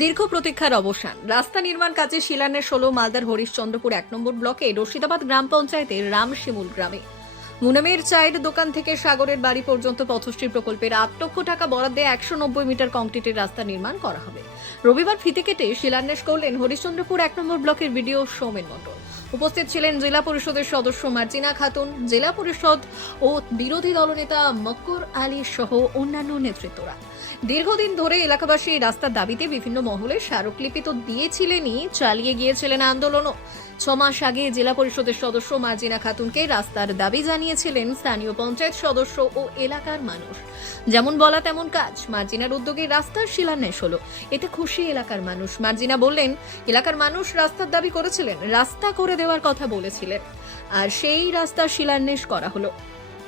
দীর্ঘ প্রতীক্ষার অবসান। রাস্তা নির্মাণ কাজে শিলান্যাস হল মালদার হরিশ্চন্দ্রপুর এক নম্বর ব্লকে রশিদাবাদ গ্রাম পঞ্চায়েতের রামশিমুল গ্রামে। মুনামের চায়ের দোকান থেকে সাগরের বাড়ি পর্যন্ত পথশ্রী প্রকল্পের আট লক্ষ টাকা বরাদ্দে একশো নব্বই মিটার কংক্রিটের রাস্তা নির্মাণ করা হবে। রবিবার ফিতে কেটে শিলান্যাস করলেন হরিশ্চন্দ্রপুর এক নম্বর ব্লকের বিডিও সৌমেন মণ্ডল। উপস্থিত ছিলেন জেলা পরিষদের সদস্য মার্জিনা খাতুন, জেলা পরিষদ ও বিরোধী দলনেতা মক্কর আলী সহ অন্যান্য নেতৃত্বরা। দীর্ঘদিন ধরে এলাকাবাসী এই রাস্তার দাবিতে বিভিন্ন মহলে স্মারকলিপি তো দিয়েছিলেনই, চালিয়ে গিয়েছিলেন আন্দোলনও। ছ মাস আগে জেলা পরিষদের সদস্য মার্জিনা খাতুনকে রাস্তার দাবি জানিয়েছিলেন স্থানীয় পঞ্চায়েত সদস্য ও এলাকার মানুষ। যেমন বলা তেমন কাজ, মার্জিনার উদ্যোগে রাস্তার শিলান্যাস হলো। এতে খুশি এলাকার মানুষ। মার্জিনা বললেন, এলাকার মানুষ রাস্তার দাবি করেছিলেন, রাস্তা করে দেওয়ার কথা বলেছিলেন। আর সেই রাস্তার শিলান্যাস করা হলো।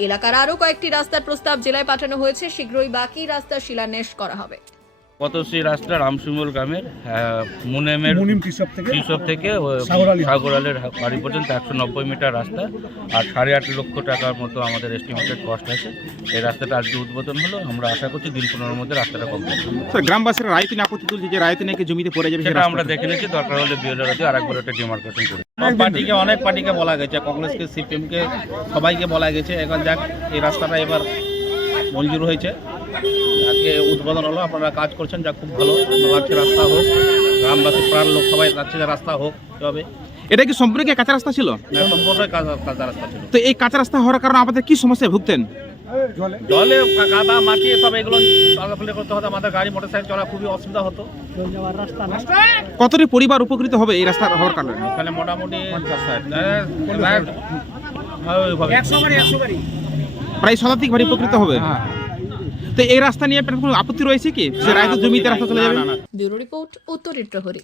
এলাকার আরও কয়েকটি রাস্তার প্রস্তাব জেলায় পাঠানো হয়েছে। শীঘ্রই বাকি রাস্তা শিলান্যাস করা হবে। পথশ্রী রাস্তা রামসিমুল গ্রামের মুনেমের মুনিম কৃষক থেকে? কৃষক থেকে ও সাগরালি। বাড়ি পর্যন্ত একশো নব্বই মিটার রাস্তা আর সাড়ে আট লক্ষ টাকার মতো আমাদের এস্টিমেটেড কস্ট আছে। এই রাস্তাটা আজকে উদ্বোধন হলো। আমরা আশা করছি দিন পনেরোর মধ্যে রাস্তাটা কমপ্লিট স্যার গ্রামবাসীরা রায়তিন আপত্তি তুলছে যে রায়তিন নাকি জমিতে পড়ে যাবে সেটা আমরা দেখে নিয়েছি দরকার হলে বিএলআরতে আরেকবার একটা ডিমার্কেশন করি। পার্টিকে অনেক পার্টিকে বলা গেছে কংগ্রেসকে সিপিএমকে সবাইকে বলা গেছে। এখন যাক এই রাস্তাটা এবার মঞ্জুর হয়েছে। আজকে উদ্বোধন হলো আপনারা কাজ করছেন যা খুব ভালো। লাগছে রাস্তা হোক গ্রামবাসী প্রাণ লোক সবাই যাচ্ছে যে রাস্তা হোক এভাবে এটা কি সম্পূর্ণ কি কাঁচা রাস্তা ছিল? না সম্পূর্ণ কাঁচা রাস্তা ছিল। তো এই কাঁচা রাস্তা হওয়ার কারণে আমাদের কি সমস্যায় ভুগতেন? জলে? জলে কাদা মাটি সব এগুলো চলাফেরা করতে হতো। আমাদের গাড়ি মোটর সাইকেল চলা খুবই অসুবিধা হতো। কতটি পরিবার উপকৃত হবে এই রাস্তা হওয়ার কারণে? এখানে মোটামুটি হ্যাঁ, প্রায়- হ্যাঁ, প্রায় শতাধিক বাড়ি উপকৃত হবে। তো এই রাস্তা নিয়ে আপনার কোনো আপত্তি রয়েছে কি যে রায়তের জমিতে রাস্তা চলে যাবে। ব্যুরো রিপোর্ট উত্তরের প্রহরী